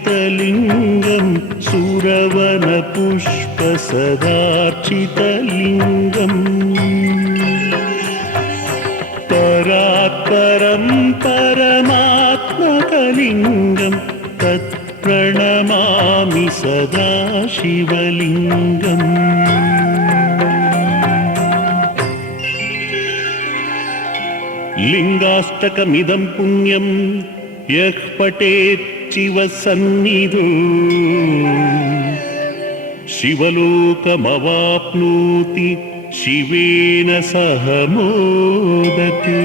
सुरगुरुसुरवरपूजितलिङ्गं सुरवनपुष्पसदार्चितलिङ्गम् परात्परं परमात्मकलिङ्गं तत्प्रणमामि सदा शिवलिङ्गम् लिङ्गाष्टकमिदं पुण्यं यः पठेत् शिवसन्निधौ शिवलोकमवाप्नोति शिवेन सह मोदते।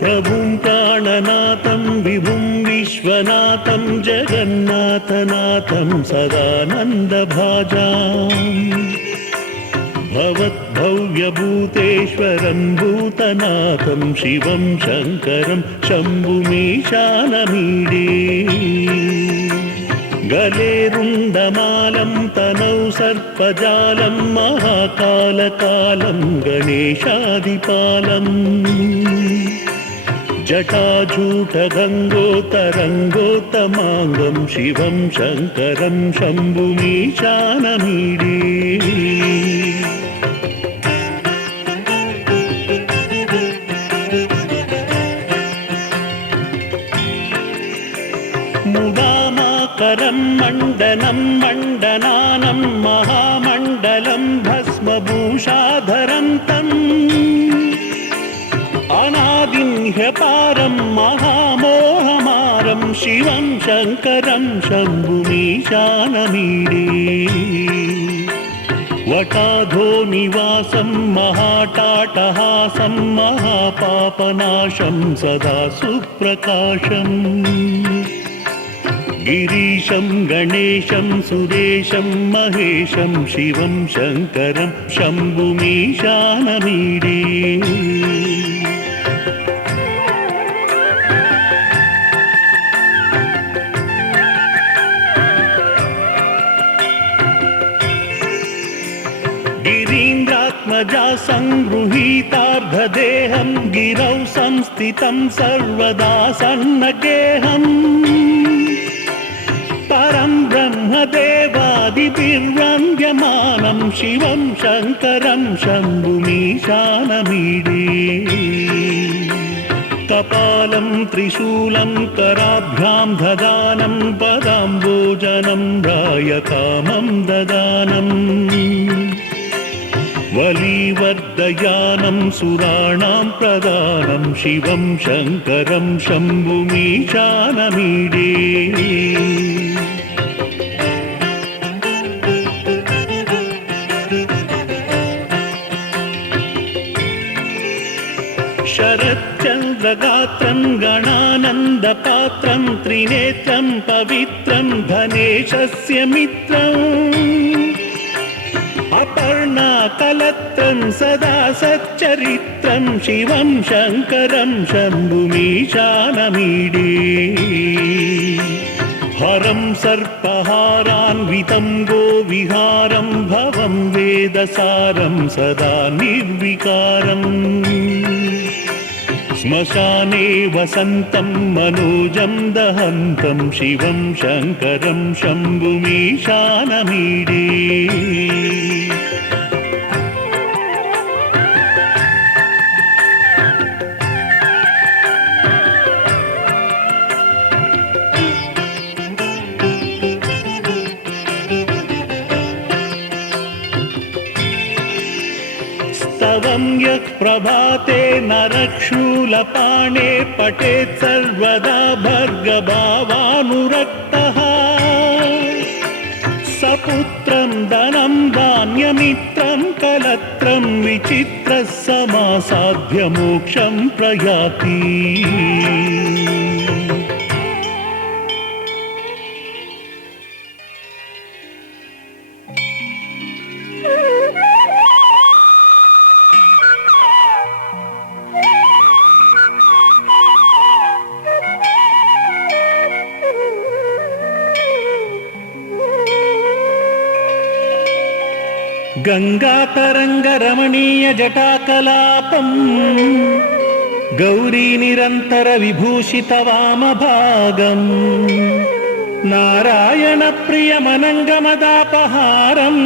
प्रभुं प्राणनाथं विभुं विश्वनाथं जगन्नाथनाथं सदानन्दभाजाम् भवद्भव्यभूतेश्वरं भूतनाथं शिवं शङ्करं शम्भुमीशानमीडे गले रुण्डमालं तनौ सर्पजालं महाकालकालं गणेशादिपालम् जटाजूटगङ्गोतरङ्गोत्तमाङ्गं शिवं शङ्करं शम्भुमीशानमीडे मुदामाकरं मण्डनं मण्डनानं महामण्डलं भस्मभूषाधरं तम् अनादिह्यपारं महामोहमारं शिवं शङ्करं शम्भुमीशानमीडे वटाधो निवासं महाटाटहासं महापापनाशं सदा सुप्रकाशम् गिरीशं गणेशं सुरेशं महेशं शिवं शङ्करं शम्भुमीशानमीडे सङ्गृहीतार्धदेहं गिरौ संस्थितं सर्वदा सन्नगेऽहम् परं ब्रह्मदेवादिभिर्वन्द्यमानं शिवं शङ्करं शम्भुमीशानमीडे कपालं त्रिशूलं कराभ्यां ददानं पदाम्बोजनं रायकामं ददानम् वलीवर्धयानं सुराणां प्रदानं शिवं शङ्करं शम्भुमीशानमीडे शरच्चन्द्रगात्रं गणानन्दपात्रं त्रिनेत्रं पवित्रं धनेशस्य मित्रम् अपर्णाकलत्रं सदा सच्चरित्रं शिवं शङ्करं शम्भुमीशानमीडे हरं सर्पहारान्वितं गोविहारं भवं वेदसारं सदा निर्विकारम् श्मशाने वसन्तं मनोजं दहन्तं शिवं शङ्करं शम्भुमीशानमीडे स्तवं यः प्रभाते नरक्षूलपाणे पठेत् सर्वदा भर्गभावानुरक्तः सपुत्रं धनं धान्यमित्रं कलत्रं विचित्रः समासाद्य मोक्षं प्रयाति गंगातरंगरमणीय जटाकलापं गौरी निरंतर विभूषित वामभागं नारायण प्रियमनंगमदापहारं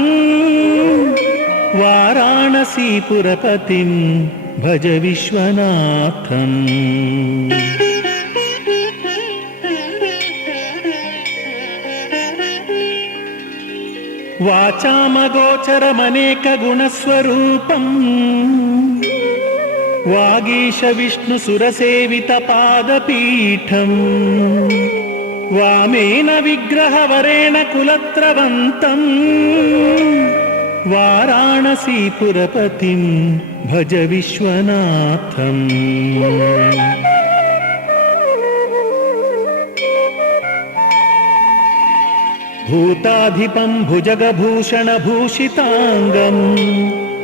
वाराणसीपुरपतिं भज विश्वनाथम् वाचामगोचरमनेकगुणस्वरूपम् वागीश विष्णुसुरसेवितपादपीठम् वामेन विग्रहवरेण कुलत्रवन्तम् वाराणसीपुरपतिं भज विश्वनाथम् भूताधिपं भुजगभूषणभूषिताङ्गं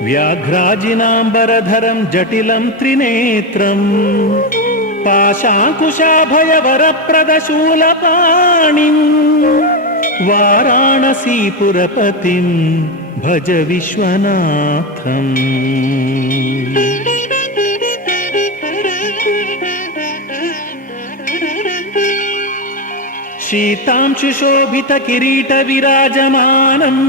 व्याघ्राजिनाम्बरधरं जटिलं त्रिनेत्रं पाशाङ्कुशाभयवरप्रदशूलपाणिं वाराणसीपुरपतिं भज विश्वनाथम् शीतांशुशोभितकिरीटविराजमानम्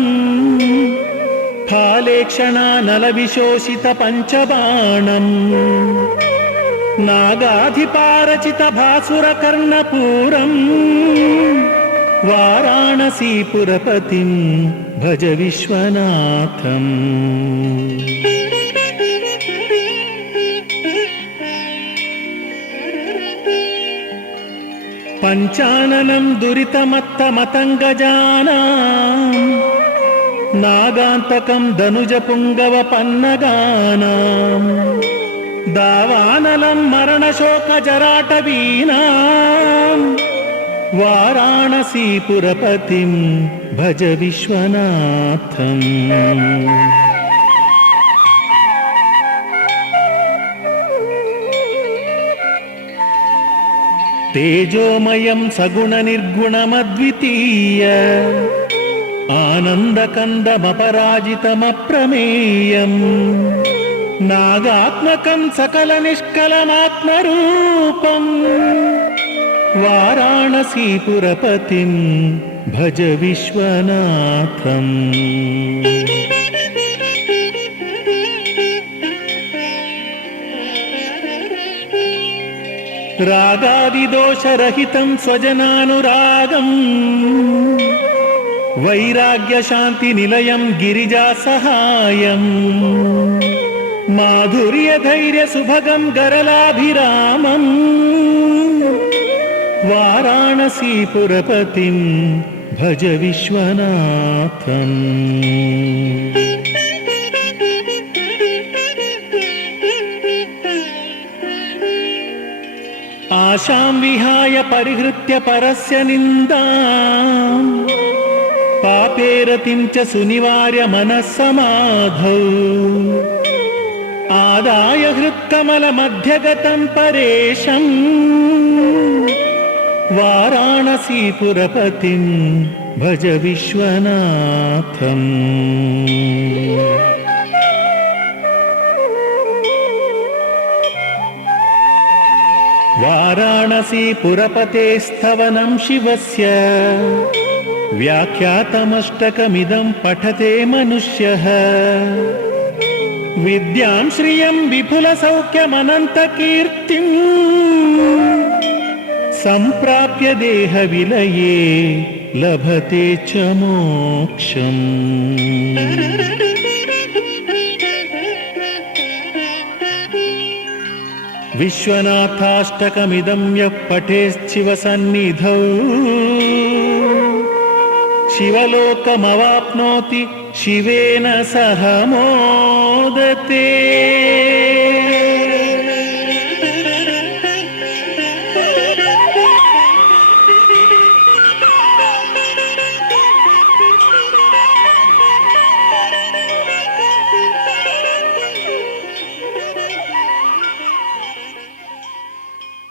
फालेक्षणानलविशोषितपञ्चबाणम् नागाधिपारचितभासुरकर्णपूरम् वाराणसीपुरपतिं भज विश्वनाथम् पञ्चाननं दुरितमत्तमतङ्गजानां नागान्तकं धनुजपुङ्गवपन्नगानां दावानलं मरणशोकजराटवीनां वाराणसीपुरपतिं भज विश्वनाथम् तेजोमयं सगुणनिर्गुणमद्वितीय आनन्दकन्दमपराजितमप्रमेयम् నాగాత్మకం సకల నిష్కలమాత్మరూపం వారాణసీపురపతిం భజ విశ్వనాథం. రాగాదిదోషరహితం స్వజనానురాగం వైరాగ్యశాంతి నిలయం గిరిజా సహాయం మాధుర్యధైర్య సుభగం గరలాభిరామం వారాణసీపురపతిం భజ విశ్వనాథం. ఆశాం విహాయ పరిహృత్య పరస్య నిందాం పాపేరతిం చ సునివార్య మనస్సమాధౌ ఆదాయ హృత్కమల మధ్యగతం పరేశం వారాణసీపురపతిం భజ విశ్వనాథం. వారాణసీపురపతేస్తవనం శివస్య వ్యాఖ్యాతమష్టకమిదం పఠతే మనుష్యః విద్యాం శ్రియం విపుల సౌఖ్యమనంత కీర్తిం సంప్రాప్య దేహ విలయే లభతే చ మోక్షం. విశ్వనాథాష్టకమిదం యః పఠేచ్చివ సన్నిధౌ శివలోకమవాప్నోతి శివేన సహ మోదతే.